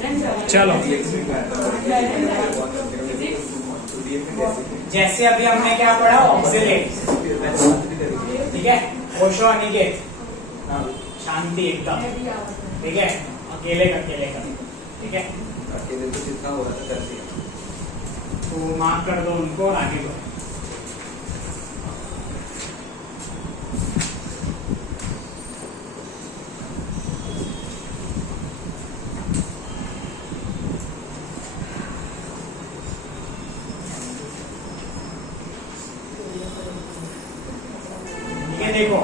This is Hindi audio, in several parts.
चलो, जैसे अभी हमने क्या पढ़ा, ऑक्सिलेट, ठीक है, ओशो अनिकेत, शांति एकदम, ठीक है, अकेले का, ठीक है, अकेले तो जितना हो रहा था करते हैं, तो मार्क कर दो उनको और आगे बढ़ो। देखो,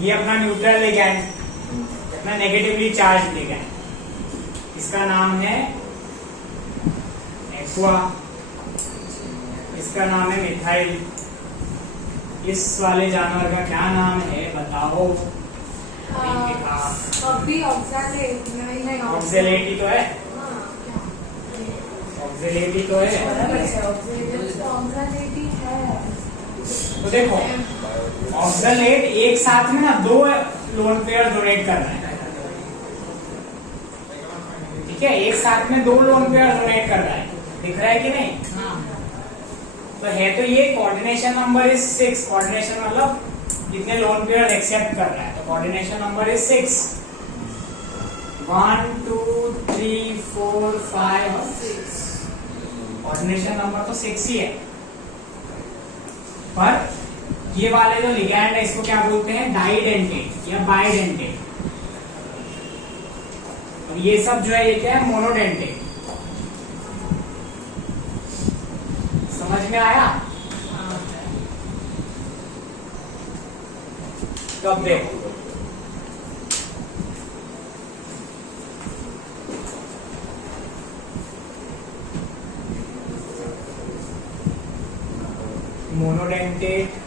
ये अपना न्यूट्रल लिगैंड, अपना नेगेटिवली चार्ज लिगैंड, इसका नाम है एक्वा, इसका नाम है मिथाइल। इस वाले जानवर का क्या नाम है बताओ? अभी ऑक्सलेट ऑक्सलेट ही तो है, ऑक्सलेट ही तो है। तो देखो, ऑक्सलेट एक साथ में ना दो लोन पेयर डोनेट कर रहे हैं, ठीक है, एक साथ में दो लोन पेयर डोनेट कर रहा है, दिख रहा है कि नहीं? तो है तो ये कोऑर्डिनेशन नंबर इज 6, कोऑर्डिनेशन मतलब कितने लोन पेयर एक्सेप्ट कर रहा है, तो कोऑर्डिनेशन नंबर इज 6, 1 2 3 4 5 और 6, कोऑर्डिनेशन नंबर तो 6 ही है। पर ये वाले जो लिगैंड है इसको क्या बोलते हैं? डाइडेंटेट या बाइडेंटेट, और ये सब जो है ये क्या है? मोनोडेंटेट। समझ में आया? तो अब देखो, monodentate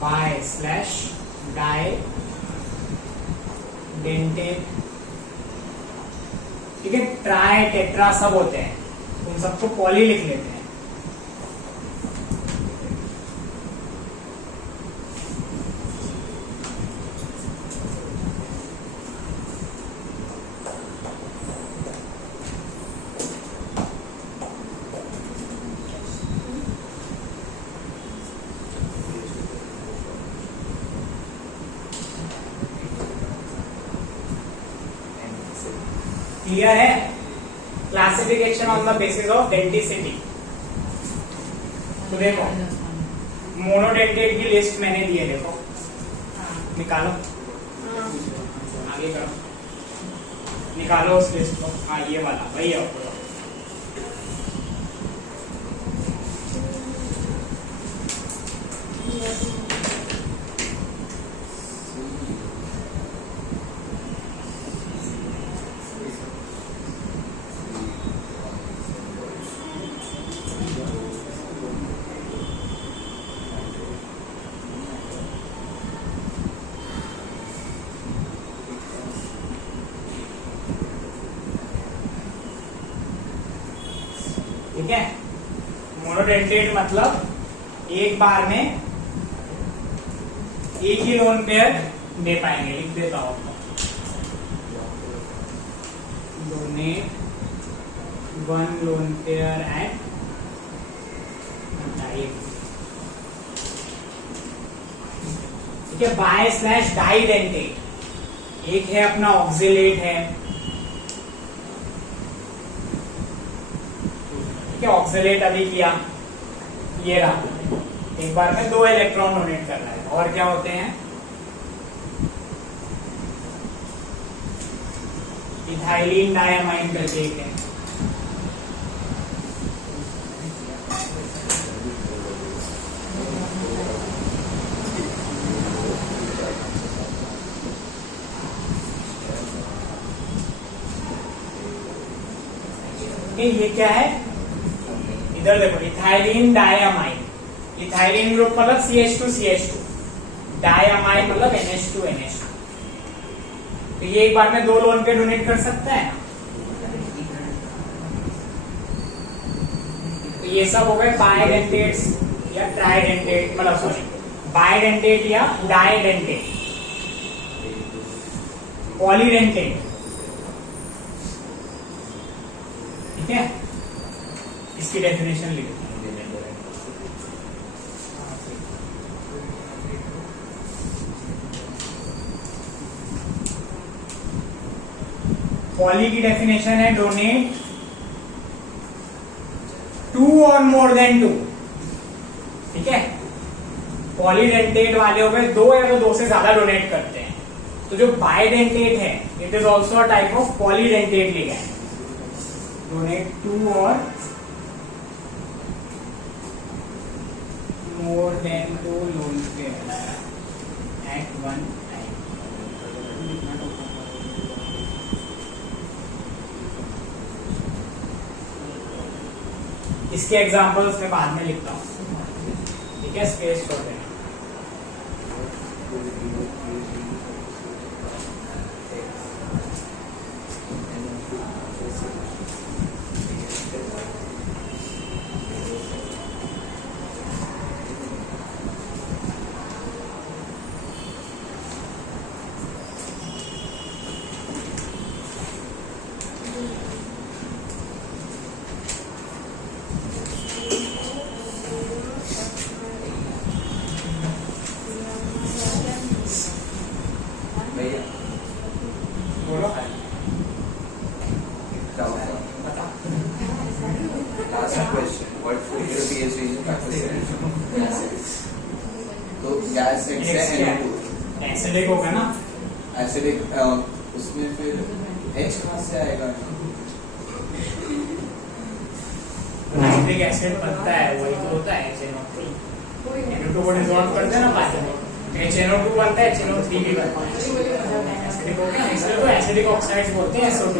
by slash didentate, ठीक है, ट्राई टेट्रा सब होते हैं, उन सबको पॉली लिख लेते हैं। क्लियर है? Classification on the basis of denticity. तो देखो, मोनोडेंटेट की लिस्ट मैंने दी है, देखो निकालो, आगे करो, निकालो उस लिस्ट को। हाँ, ये वाला वही है। ठीक है, मोनोडेंटेट मतलब एक बार में एक ही लोन पेयर दे पाएंगे। लिख देता हूं आपको, donate 1 lone pair at time, ठीक है। बाय स्लैश डाइडेंटेट, एक है अपना ऑक्सिलेट है, ऑक्सिलेट अभी किया, ये रहा, एक बार में 2 इलेक्ट्रॉन डोनेट कर रहा है। और क्या होते हैं? इथाइलिन डायमाइन करके एक है, ये क्या है? इधर देखो, इथाइलिन डायमाइन, इथाइलिन ग्रुप मतलब CH2CH2, डायमाइन मतलब NH2NH2। तो ये एक बार में 2 लोन पे डोनेट कर सकता है। तो ये सब हो गए बाइडेंटेट्स या ट्राइडेंटेट, मतलब सॉरी बाइडेंटेट या डाइडेंटेट, पॉलीडेंटेट, ठीक है। इसकी डेफिनेशन लिखो। पॉली की डेफिनेशन है डोनेट 2 और मोर देन 2, ठीक है। पॉलीडेंटेट वाले हो गए 2 या तो 2 से ज्यादा डोनेट करते हैं। तो जो बाइडेंटेट है it is also a type of polydentate ligand. Donate 2 और more than 2 lone pair at one time. इसके एग्जांपल्स मैं बाद में लिखता हूँ, ठीक है। स्पेस छोड़ देना। भैया बोलो। Last question, what food your pH reason factors? तो गैस एक्स है NO2 एसिडिक होगा ना, एसिडिक, उसमें फिर H कहाँ से आएगा? नाइट्रिक एसिड बनता है, वही तो होता है HNO3। NO2 को डिसॉल्व करते हैं ना पानी में, HNO2 बनता है, HNO3 भी बनता है। एसिडिक हो गया, इसलिए तो एसिडिक ऑक्साइड्स बोलते हैं SO2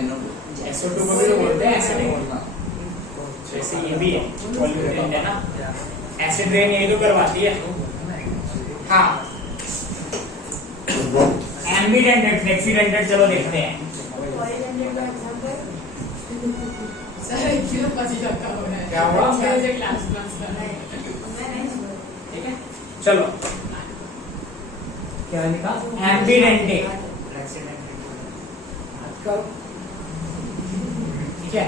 NO2 SO2 को भी तो बोलते हैं एसिडिक। जैसे ये भी है पॉलीडेंट है ना, एसिड रेन यही तो करवाती है। हाँ, एम्बिडेंटेड, फ्लेक्सीडेंटेड, चलो देखते हैं। क्या हुआ? ठीक है, चलो क्या लिखा? एम्बिडेंटेड, ठीक है।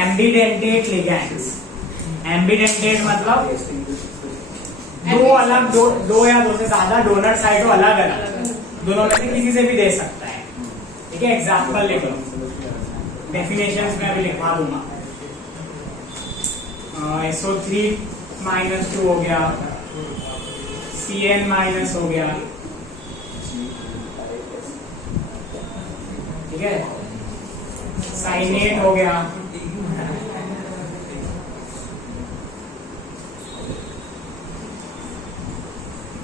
एम्बिडेंटेट लिगैंड्स, एम्बिडेंटेट मतलब दो या दो से ज्यादा डोनर साइड हो अलग अलग, दोनों में से किसी से भी दे सकता है, ठीक है। एग्जाम्पल लिख लो, डेफिनेशंस में अभी लिखवा दूंगा। SO3 -2 हो गया, CN- हो गया, ठीक है। साइनेट हो गया,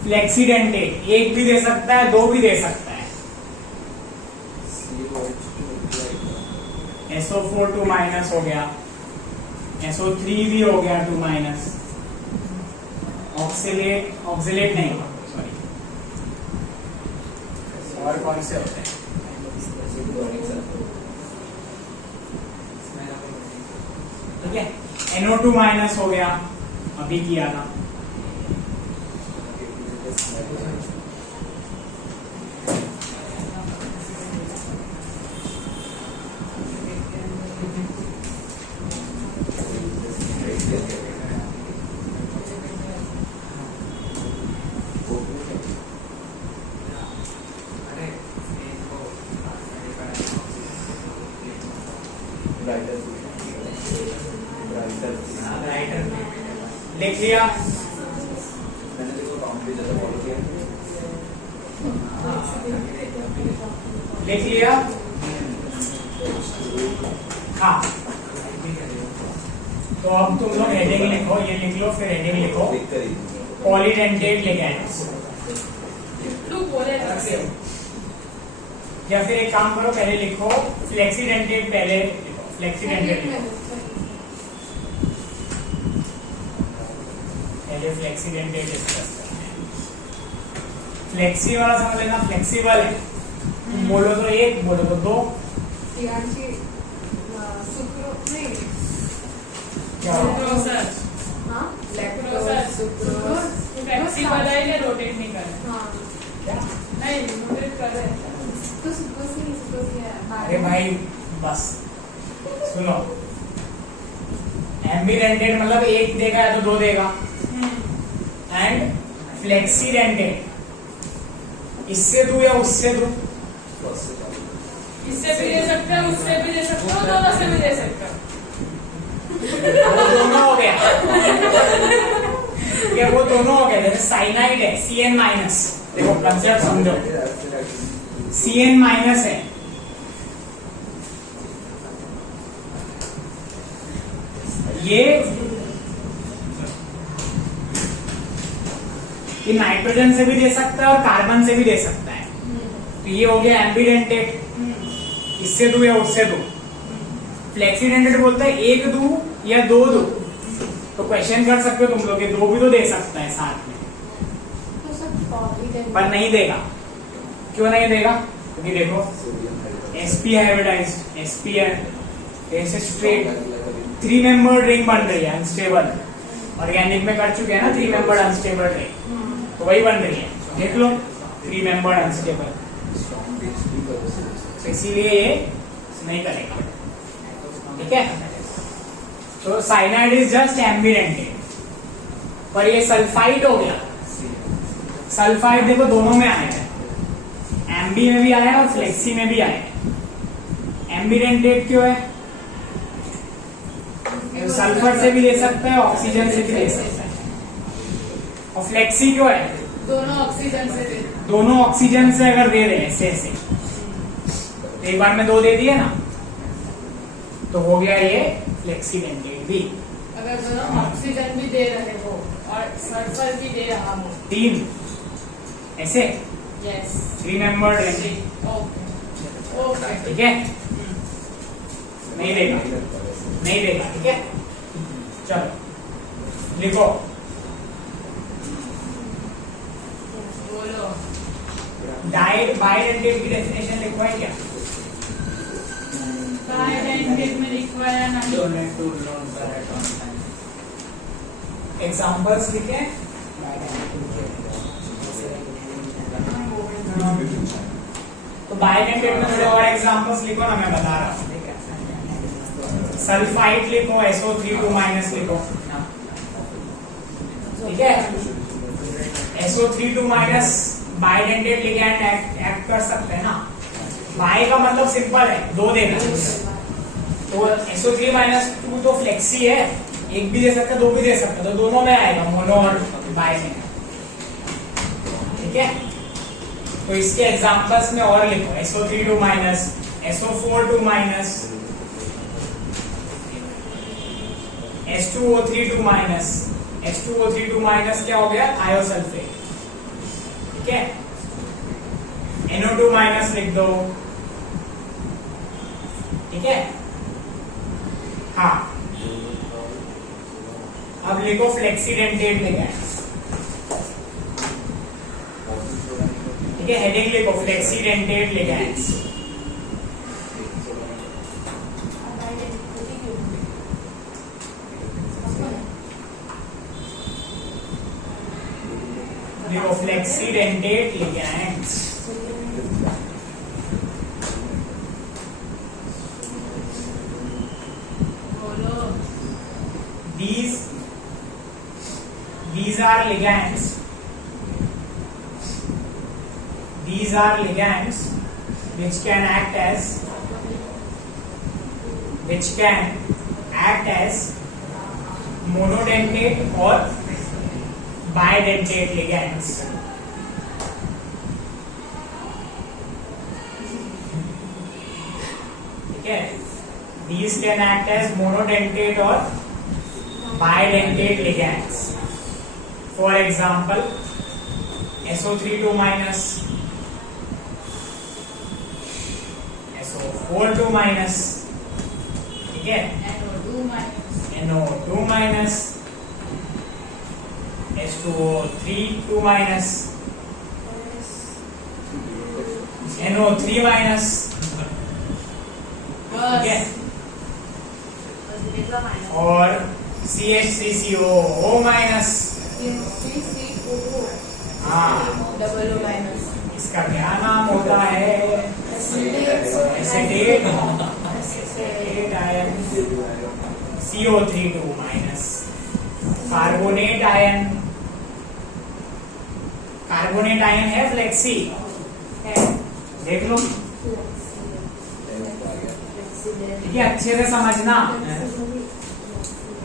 फ्लेक्सीडेंटेट एक भी दे सकता है, 2 भी दे सकता है। SO4 2- हो गया, SO3 भी हो गया 2-। ऑक्सिलेट नहीं, सॉरी, और कौन से होते हैं? ठीक है, NO2- हो गया, अभी किया था। लिख लिया, मैंने देखो काउंट भी ज़्यादा फॉलो किया। लिख लिया, हाँ। तो अब तुम लोग हेडिंग लिखो, ये लिख लो, फिर हेडिंग लिखो, पॉलीडेंटेट लिगैंड्स। या फिर एक काम करो, पहले लिखो फ्लेक्सीडेंटेट, पहले लिखो फ्लेक्सीडेंटेट लिखो, पहले फ्लेक्सीडेंटेट डिस्कस करते हैं। फ्लेक्सी वाला समझ लेना, फ्लेक्सिबल है, बोलो तो 1, बोलो तो 2। Lactose. हाँ Lactose. सुक्रोज फ्लेक्सिबल है या रोटेट नहीं कर रहे? हाँ क्या? नहीं रोटेट कर रहे हैं। तो सुक्रोज क्या है? अरे भाई बस सुनो, एम्बीडेंटेड मतलब एक देगा या तो दो देगा, एंड फ्लेक्सीडेंटेड इससे दो या उससे दो, इससे भी दे सकते हो, उससे भी दे सकते हो, दोनों से भी दे सकते हो। वो दोनों हो गया। ये वो दोनों हो गए, जैसे साइनाइड है Cn माइनस, देखो कंसेप्ट समझो, Cn माइनस है, ये नाइट्रोजन से भी दे सकता है और कार्बन से भी दे सकता है, तो ये हो गया एम्बीडेंटेड, इससे दो या उससे दो। फ्लेक्सीडेंटेड बोलता है एक दो या दो दो, तो क्वेश्चन कर सकते हो तुम लोग, ये दो भी तो दे सकता है साथ में, तो सब पॉलीडेंट पर नहीं देगा। क्यों नहीं देगा? क्योंकि देखो sp हाइब्रिडाइज्ड sp है, ऐसे स्ट्रेट 3 मेंबर्ड रिंग बन रही है अनस्टेबल, ऑर्गेनिक में कर चुके हैं ना 3 मेंबर्ड अनस्टेबल रिंग, तो वही बन रही है, देख लो 3 मेंबर्ड अनस्टेबल, तो इसीलिए ये नहीं करेगा, ठीक है। तो साइनाइड इज जस्ट एम्बीडेंटेड, पर ये सल्फाइड हो गया, सल्फाइड देखो दोनों में आया है, एम्बी में भी आया है और फ्लेक्सी में भी आया है। एम्बीडेंटेड क्यों है? सल्फर से भी ले सकता है, ऑक्सीजन से भी ले सकता है, और फ्लेक्सी क्यों है? दोनों ऑक्सीजन से दे। दोनों ऑक्सीजन से अगर दे रहे हैं ऐसे ऐसे, एक बार में दो दे दिए ना, तो हो गया ये फ्लेक्सीडेंटेड भी। अगर दोनों ऑक्सीजन भी दे रहे हो और सल्फर भी दे रहा हो, 3 ऐसे yes 3 membered ring, okay okay ठीक है, नहीं देगा, नहीं देगा, ठीक है। चलो लिखो, बोलो। बाइडेंटेड की डेफिनेशन लिखवाई क्या? बाइडेंटेड में लिखवाया नहीं। एग्जाम्पल्स लिखे, तो बाइडेंटेड में थोड़े और एग्जाम्पल्स लिखो ना, मैं बता रहा हूँ। सल्फाइड लिखो, SO3 माइनस लिखो, ठीक है। SO3 minus bidentate ligand act कर सकते हैं ना, बाई का मतलब सिंपल है, दो देना, तो SO3 माइनस 2 तो फ्लेक्सी है, एक भी दे सकते दो भी दे सकते, तो दोनों में आएगा, मोनो और बाई में, ठीक है। तो इसके एग्जांपल्स में और लिखो, SO3 minus, SO4 minus, H2O3 minus, H2O3 minus क्या हो गया? थायोसल्फेट, ठीक है। NO2 माइनस लिख दो, ठीक है। हाँ, अब लिखो फ्लेक्सीडेंटेड लिगैंड्स, ठीक है, हेडिंग लिखो फ्लेक्सीडेंटेड लिगैंड्स, लिखो फ्लेक्सीडेंटेड लिगैंड्स, बोलो। these are ligands, these are ligands which can act as monodentate or bidentate ligands, ठीक है। These can act as monodentate or bidentate ligands. For example, SO3 minus, SO4 minus, ठीक है, NO2 minus, H2O3 minus, NO3 minus, ठीक है, और CH3CO O माइनस। हाँ, डबल ओ माइनस। इसका क्या नाम होता है? Acetate ion. CO3 2 minus. Carbonate ion. Carbonate ion है फ्लेक्सी, देख लो। ठीक है, अच्छे से समझना।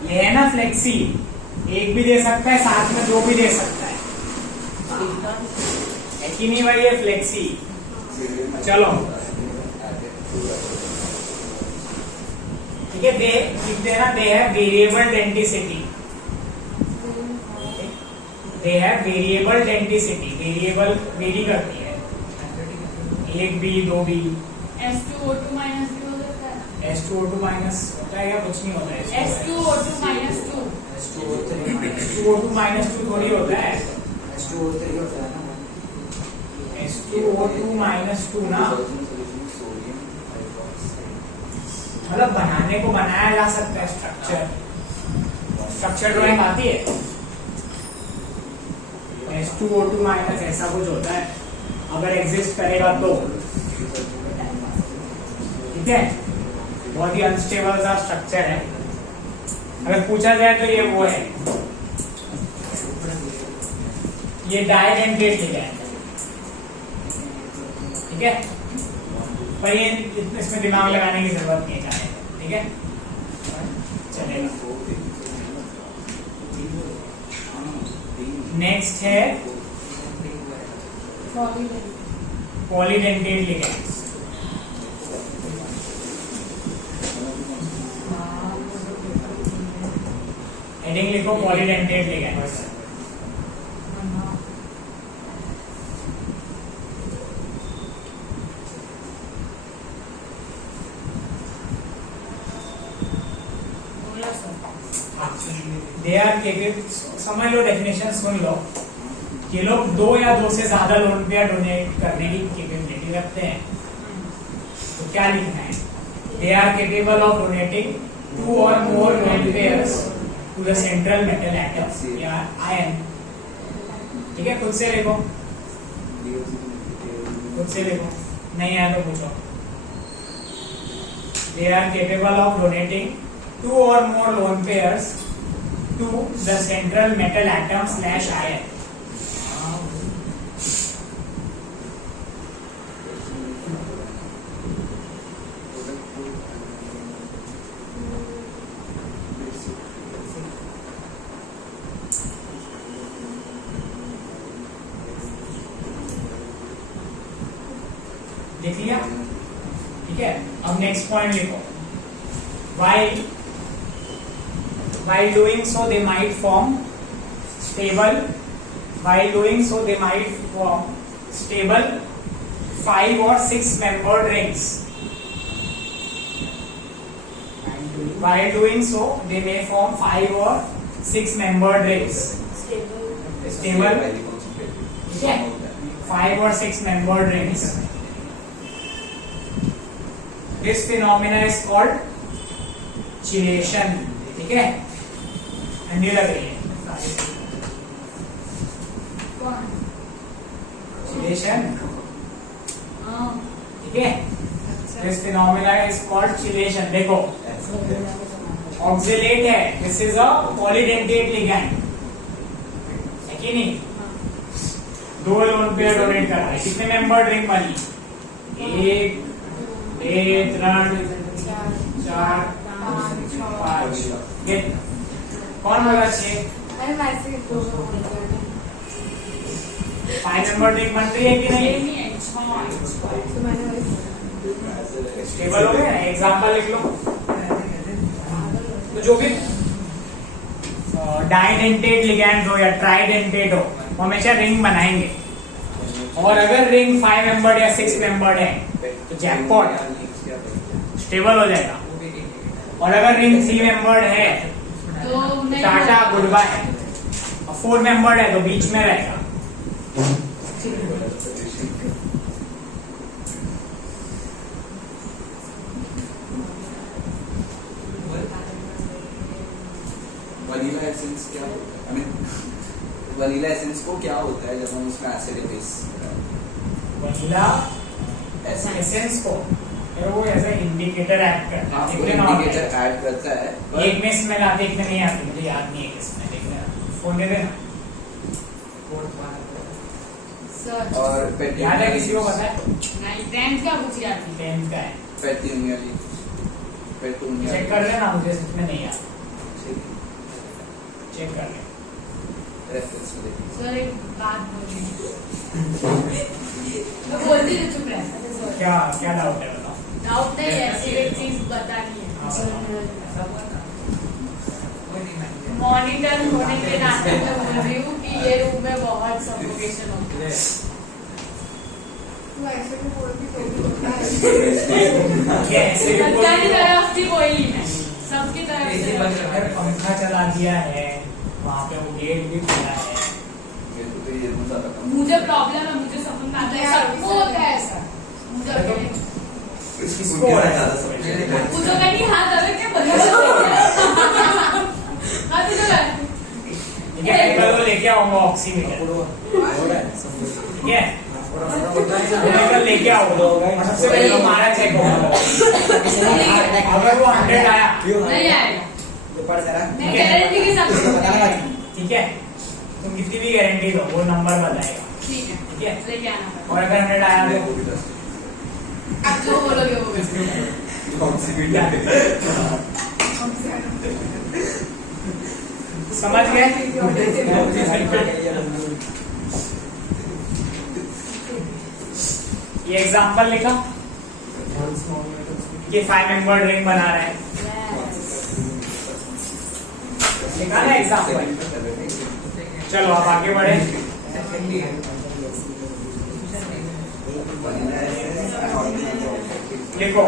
ये है ना फ्लेक्सी, एक भी दे सकता है, साथ में दो भी दे सकता है कि नहीं भाई? ये फ्लेक्सी। चलो ठीक है, दे लिख देना। दे है वेरिएबल डेंसिटी। दे है वेरिएबल डेंसिटी, वेरिएबल वेरी करती है, एक बी दो बी। S2O2 माइनस भी हो जाता है। S2O2 माइनस होता है या कुछ नहीं होता है? S2O2 minus 2। S2O2 माइनस 2 थोड़ी होता है। S2O2 माइनस 2 ना, मतलब बनाने को बनाया जा सकता है। स्ट्रक्चर ड्राइंग आती है। S2O2 माइनस ऐसा कुछ होता है, अगर एग्जिस्ट करेगा तो। ठीक है, बहुत ही अनस्टेबल सा स्ट्रक्चर है। अगर पूछा जाए तो ये वो है, ये डाइडेंटेट लिगैंड है। ठीक है, पर ये इसमें दिमाग लगाने की जरूरत नहीं है। ठीक है, चलेगा। नेक्स्ट है पॉलीडेंटेट लिगैंड्स। हेडिंग लिखो polydentate ligands. They are capable, समझ लो, डेफिनेशन सुन लो। ये लोग दो या दो से ज्यादा लोन पेयर डोनेट करने की कैपेबिलिटी रखते हैं। तो क्या लिखना है? They are capable of donating 2 और more lone pairs to the central metal atom या आयन। ठीक है, खुद से लिखो, खुद से लिखो, नहीं आया तो पूछो। They are capable of donating 2 or more lone pairs to the central metal atom / ion. लिख लिया? ठीक है, अब नेक्स्ट पॉइंट लिखो। While doing so, they might form stable. While doing so, they might form stable 5 or 6 membered rings. While doing so, they may form 5 or 6 membered rings. Stable. ठीक है, 5 or 6 membered rings. This phenomena is called chilation. ठीक है, ठंडी लग रही है। चिलेशन। ठीक है, this phenomena is called chelation. देखो, ऑक्सिलेट है, this is a polydentate ligand, है कि नहीं? 2 लोन पेयर डोनेट कर रहा है। कितने मेंबर रिंग वाली? 1 2 3 4 5। ये कौन बोला? 6। 5 मेंबर रिंग बन रही है कि नहीं? स्टेबल हो गया। एग्जाम्पल लिख लो। तो जो भी डाइडेंटेट लिगैंड हो या ट्राइडेंटेट हो, वो हमेशा रिंग बनाएंगे। और अगर रिंग 5 मेंबर्ड या 6 मेंबर्ड है तो जैकपॉट, स्टेबल हो जाएगा। और अगर रिंग 3 मेंबर्ड है तो टाटा गुड बाय है, और 4 मेंबर्ड है तो बीच में रहेगा। वनीला एसेंस क्या होता है? I mean, वनीला एसेंस को क्या होता है जब हम उसमें एसिड बेस वनीला एसेंस को फिर वो ऐसा इंडिकेटर ऐड करता है, देखने ना होता इंडिकेटर है। ऐड करता है एक में स्मेल आती है, एक में नहीं आती, मुझे याद नहीं है किसमें, देखना फोन दे देना। सर्च और याद है किसी को पता है? नहीं 10th का कुछ याद नहीं 10th का है, पेट्यूनिया पेट्यूनिया चेक कर लेना, मुझे सच में नहीं याद, चेक कर ले। रेफरेंस में देखिए सर एक बात बोलिए मैं बोलती हूँ चुप रह क्या क्या डाउट है बताओ? डाउट नहीं है ऐसी एक चीज बतानी है मॉनिटर होने के नाते मैं बोल रही हूँ कि ये रूम में बहुत सफोकेशन होती है तू ऐसे भी बोलती तो भी होता है। ये ऐसे भी बोल सरकारी रही हो। तरफ की कोई नहीं सबकी तरफ से अगर पंखा चला दिया है वहाँ पे, वो गेट भी खुला है, मेरे को ये मजा आता है मुझे प्रॉब्लम है मुझे समझ में आता है सबको होता है ऐसा मुझे अकेले किसको हो रहा है? मुझे कहीं हाथ अगर क्या बता हाँ तुझे ठीक है, एक बार वो लेके आऊंगा ऑक्सीमीटर, ठीक है, वो लेकर लेके आऊंगा, सबसे पहले तो हमारा चेक होगा, अगर वो 100 आया नहीं आएगा मैं गारंटी के साथ ठीक है, तुम कितनी भी गारंटी दो वो नंबर बताएगा, ठीक है ठीक है, लेके आना पड़ेगा और अगर 100 आया तो आप जो बोलोगे वो समझ गए? ये एग्जांपल लिखा कि 5 मेंबर रिंग बना रहे हैं, लिखा ना एग्जांपल। चलो आप आगे बढ़े। लिखो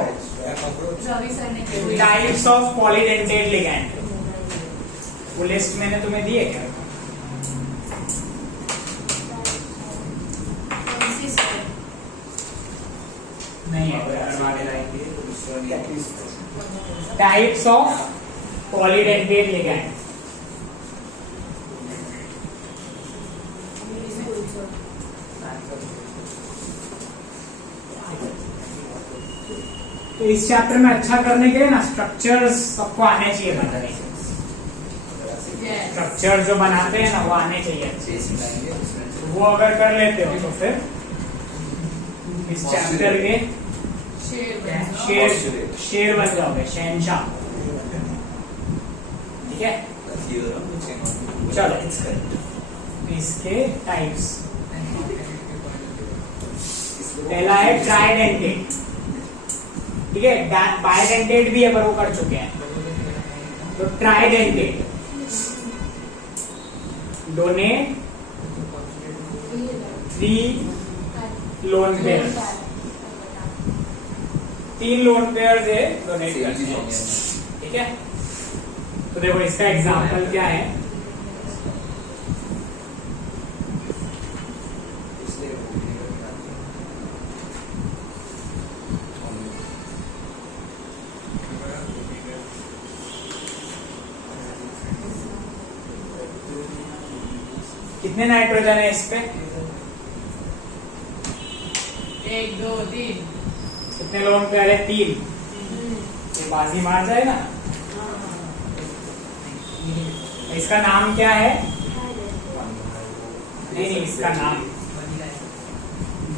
रवि सर ने टाइप्स ऑफ पॉलीडेंटेट लिगैंड, वो लिस्ट मैंने तुम्हें दी है क्या? नहीं है, टाइप्स ऑफ पॉलीडेंटेट लिगैंड। तो इस चैप्टर में अच्छा करने के लिए ना स्ट्रक्चर्स सबको आने चाहिए बनाने, स्ट्रक्चर जो बनाते हैं ना वो आने चाहिए, वो अगर कर लेते हो तो फिर इस चैप्टर के शेर बन जाओगे, शहनशाह, ठीक है। चलो इसके टाइप्स, पहला है ट्राइडेंटेट, ठीक है, बाइडेंटेट भी है पर वो कर चुके हैं, तो tridentate, donate 3 lone pair, 3 lone pair से डोनेट करते हैं, ठीक है। तो देखो इसका एग्जांपल क्या है, कितने नाइट्रोजन है इस पे? 1 2 3 कितने लोन पेयर है? 3। ये बाजी मार जाए ना। इसका नाम क्या है? नहीं, इसका नाम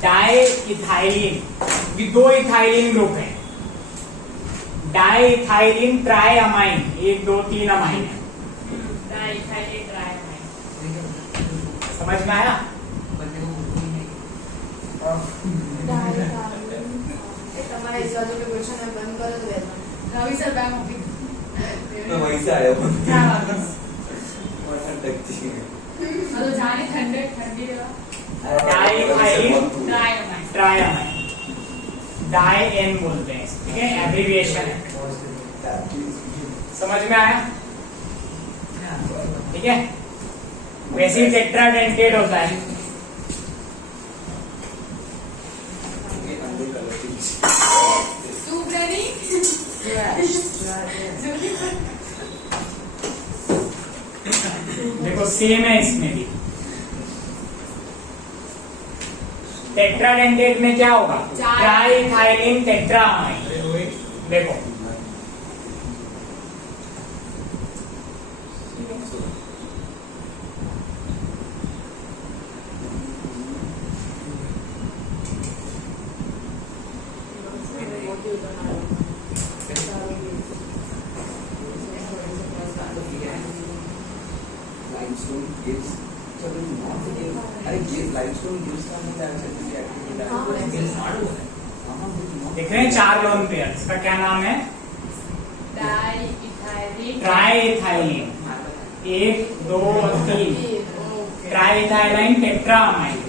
डाई इथाइलिन, ये 2 इथाइलिन ग्रुप है, diethylene triamine, 1 2 3 amine है, समझ में आया? તમારે એક્ઝામ નું ક્વેશ્ચન બंद कर दो रवि सर बैक ऑफिस मैं वहीं से आया हूँ क्या बात है और ठंडक थी मतलब जाने ठंडे ठंडी जगह diethylene triamine triamine, dien बोलते हैं, ठीक है, एब्रीविएशन है, समझ में आया? ठीक है, वैसे ही टेट्राडेंटेट होता है, सूप रेडी देखो सेम है इसमें भी। टेट्राडेंटेट में क्या होगा? ट्राइथाइलिन टेट्रामाइड। देखो Limestone gives. अरे limestone gives something that देख रहे हैं 4 लोन पेयर। इसका क्या नाम है? ट्राइथाइलिन। 1 2 3 ट्राइथाइलिन टेट्रामाइड।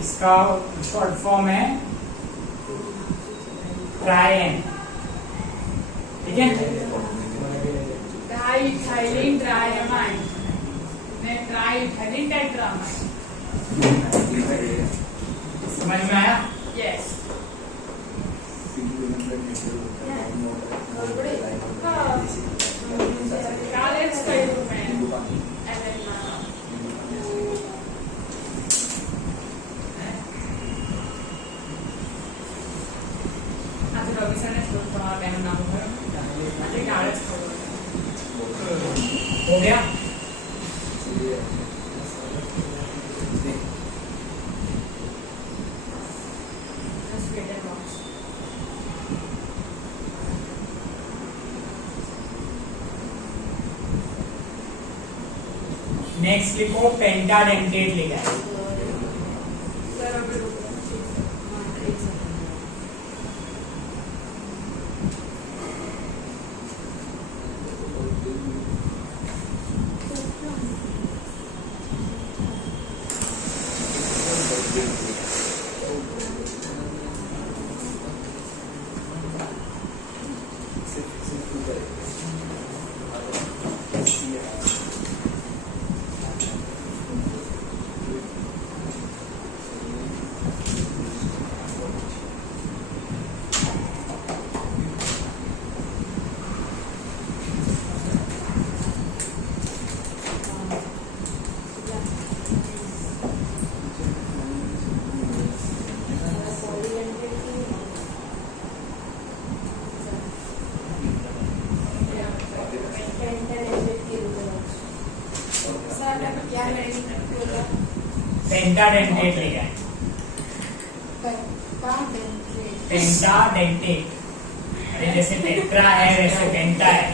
इसका शॉर्ट फॉर्म है ट्रायन। ठीक है, डाइथाइलिन ट्रायमाइड ने ट्राइथाइलिन टेट्रामाइड। समझ में आया? यस। कॉलेज के रूप में हो गया। नेक्स्ट लिखो पेंटाडेंटेट लिखा है। पेंटाडेंटेट लिखा है। पेंटाडेंटेट, अरे जैसे टेट्रा है वैसे पेंटा है।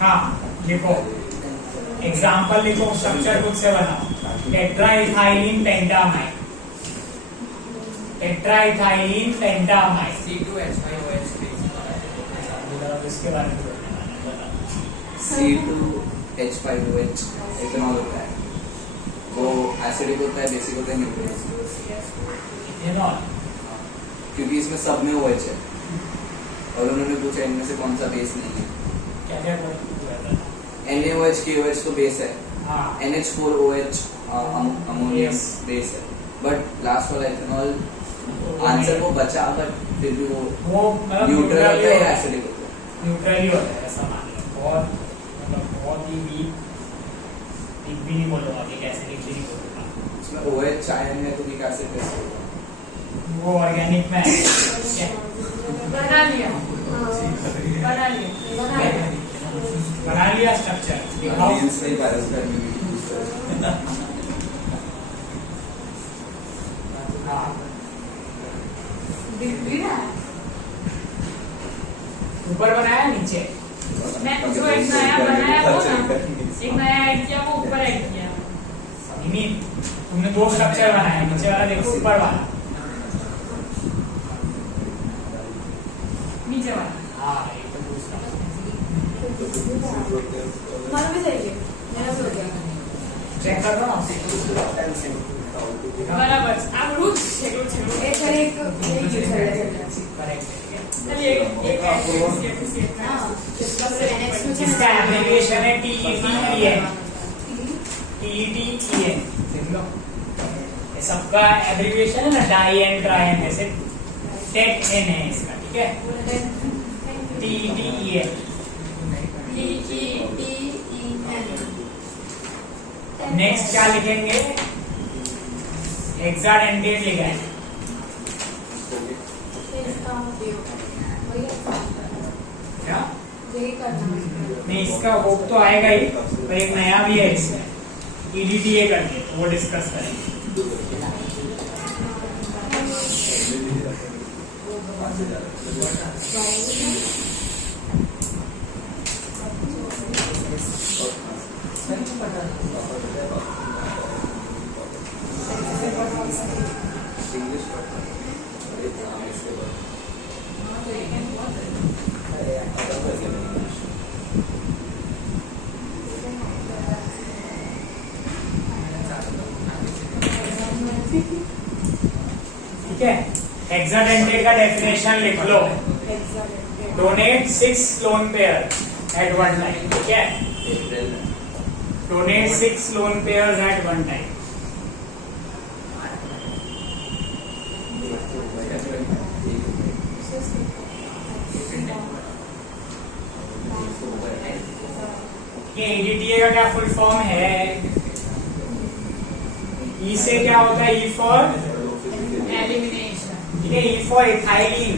हाँ लिखो, एग्जाम्पल लिखो, स्ट्रक्चर खुद से बनाओ। टेट्राइथाइलिन पेंटामाइड, टेट्राइथाइलिन पेंटामाइड। इसके बारे में C2H5OH इथेनॉल होता है, वो एसिडिक होता है, बेसिक होता है, न्यूट्रल। इथेनॉल, क्योंकि इसमें सब में OH है और उन्होंने पूछा इनमें से कौन सा बेस नहीं है। क्या क्या NaOH KOH तो बेस है, हाँ NH4OH अमोनियम बेस है, बट लास्ट वाला इथेनॉल आंसर वो बचा, बट फिर भी वो न्यूट्रल होता है या एसिडिक होता है? न्यूट्रल ही होता है, ऐसा मान लो। बहुत मतलब बहुत ही वीक भी नहीं बोलूँगा, कि एसिडिक भी नहीं बोलूँगा। इसमें OH आयन है तो वीक एसिड कैसे होगा? वो ऑर्गेनिक में बना लिया बना लिया स्ट्रक्चर दिखाओ। नहीं पैरास्टाइल में भी हाँ दिख भी रहा है। ऊपर बनाया नीचे मैं जो एक नया बनाया वो ना, एक नया ऐड किया वो ऊपर ऐड किया। नहीं तुमने दो स्ट्रक्चर बनाए नीचे वाला देखो ऊपर वाला नीचे वाला हाँ ये तो दूसरा हमारा भी सही है, मेरा भी हो गया। चेक कर लो बराबर। आप रुक छेड़ो छेड़ो। एक और एक यही चीज है। करेक्ट चलिए एक हाँ, इसका फिर next में इसका एब्रिविएशन है TETEN TETEN देख लो ये सबका एब्रिविएशन है ना डाई एंड ट्राई एंड ऐसे TETN है इसका ठीक है TETEN नेक्स्ट क्या लिखेंगे हेक्साडेंटेट लिखा है क्या यही करना है। नहीं इसका होप तो आएगा ही पर एक नया भी है इसमें EDTA करके वो डिस्कस करेंगे ठीक है हेक्साडेंटेट का डेफिनेशन लिख लो donate 6 lone pair at one time ठीक है donate 6 lone pairs at one time ये EDTA का क्या फुल फॉर्म है E से क्या होता है E फॉर एलिमिनेशन। ठीक है E for ethylene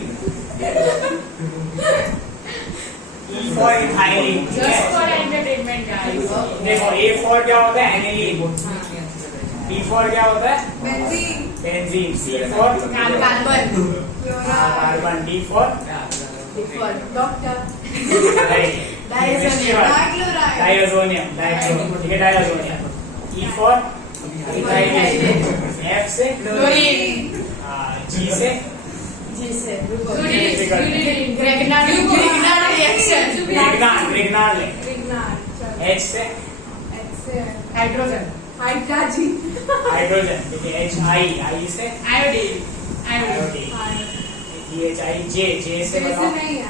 E for ethylene ठीक जस्ट है फॉर एंटरटेनमेंट गाइस। देखो A फॉर क्या होता है एनिलीन B फॉर क्या होता है benzene, benzene C for carbon. Carbon D for doctor, diazonium ठीक है डाइअज़ोनियम E फॉर इथाइलिन F से क्लोरीन। G से ग्रेगनार रिएक्शन। रिग्नार ले H से हाइड्रोजन। हाइड्रोजन ठीक है I से आयोडीन। आयोडीन J से बताओ नहीं है।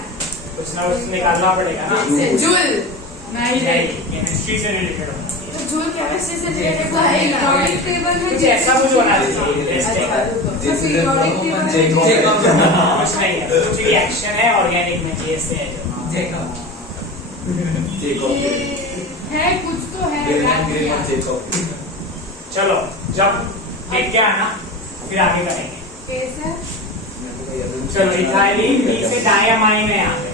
कुछ ना कुछ निकालना पड़ेगा ना जूल। नहीं केमिस्ट्री से रिलेटेड होना चाहिए तो जूल केमिस्ट्री से रिलेटेड तो है ही ना। periodic table में कुछ ऐसा कुछ होना चाहिए interesting। periodic table में कुछ नहीं है कुछ रिएक्शन है ऑर्गेनिक में J से है है कुछ तो है याद किया। चलो जब देख के आना फिर आगे करेंगे कैसे? चलो इथाइलिन B से डायमाइन है यहाँ पे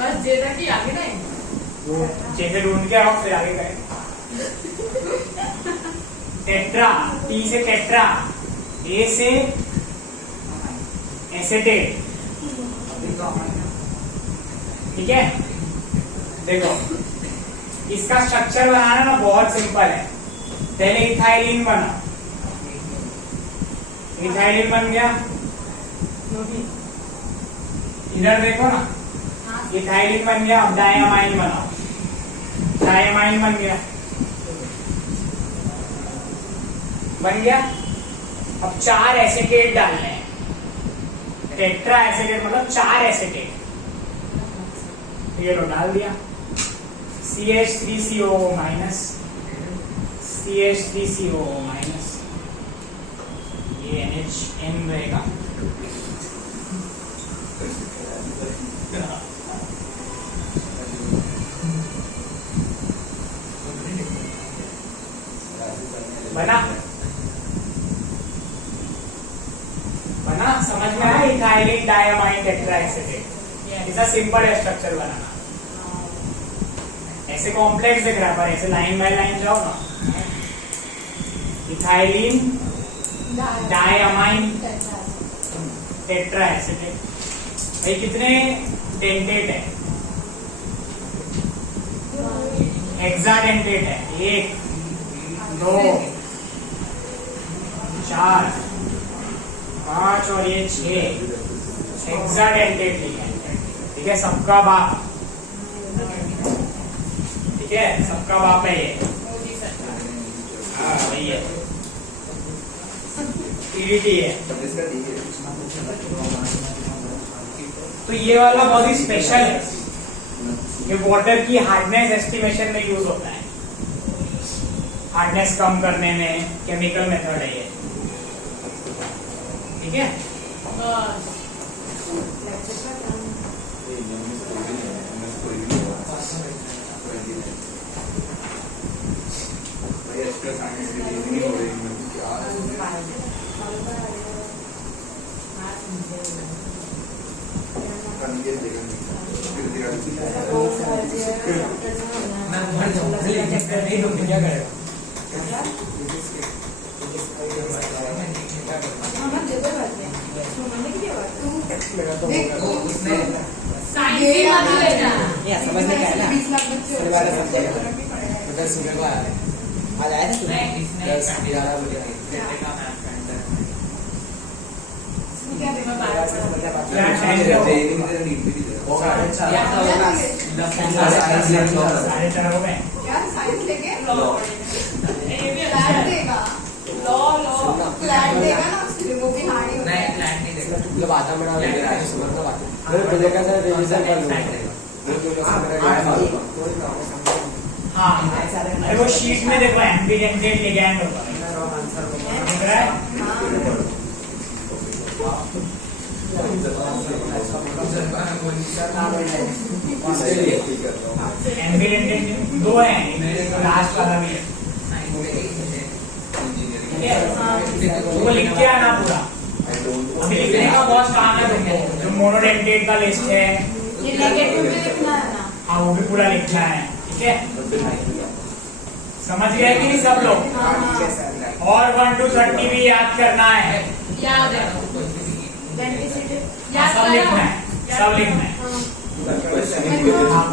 बस जैसा कि आगे नहीं। जैसे ढूंढ के आओ फिर आगे करेंगे टेट्रा T से टेट्रा A से एसेटेट ठीक है देखो इसका स्ट्रक्चर बनाना ना बहुत सिंपल है पहले इथाइलिन बना इथाइलिन बन गया इधर देखो ना इथाइलिन बन गया अब डायमाइन बनाओ डायमाइन बन गया अब 4 एसेटेट डालने हैं टेट्रा एसेटेट मतलब 4 एसेटेट ये लो डाल दिया CH3CO माइनस CH3CO माइनस ये NHN रहेगा बना समझ में आया इथाइलिन डायमाइन टेट्राएसिटेट इसका सिंपल स्ट्रक्चर बनाना ऐसे कॉम्प्लेक्स दिख रहा है पर ऐसे लाइन बाय लाइन जाओ ना ethylene diamine tetra tetra acetate. भाई कितने डेंटेट है? हेक्साडेंटेट है। 1 2 4 5 और ये 6 हेक्साडेंटेट लिखा है। ठीक है, सबका बाप। ठीक है, सबका बाप है ये। मोदी सरकार। हाँ वही है, टीडीटी है। तो ये वाला बहुत ही स्पेशल है, ये वाटर की हार्डनेस एस्टिमेशन में यूज होता है, हार्डनेस कम करने में। केमिकल मेथड है ये। ठीक है, बस साइंस की मत लेना। समझने का है ना 20 लाख बच्चे इसके बारे में होते हैं, समझेगा। फर्क ही पड़ेगा। उधर सुबह को आया आज आया था सुबह 10-11 बजे आई इसमें क्या देखा? सारे तरह में क्या साइंस लेके लॉ फ्लैट देगा, लॉ फ्लैट देगा ना, उसके वो भी हार्ड ही होता है। मतलब आधा बड़ा हो गया है सुबह का बात है तो देखा सर रिवीजन कर लो हाँ। अरे वो शीट में देखो एम्बिडेंटेड लिगैंड होता है, दिख रहा है? एम्बिडेंटेड 2 है, लास्ट वाला भी है। ठीक है, वो लिख के आना पूरा। अभी लिखने का बहुत काम है तुमको। जो मोनोडेंटेट का लिस्ट है, ये नेगेटिव में लिखना है ना। हाँ वो भी पूरा लिखना है। ठीक है, समझ गए कि नहीं सब लोग? और 1 to 30 भी याद करना है। याद है। डेंटिसिटी याद सब लिखना है, सब लिखना है। हाँ।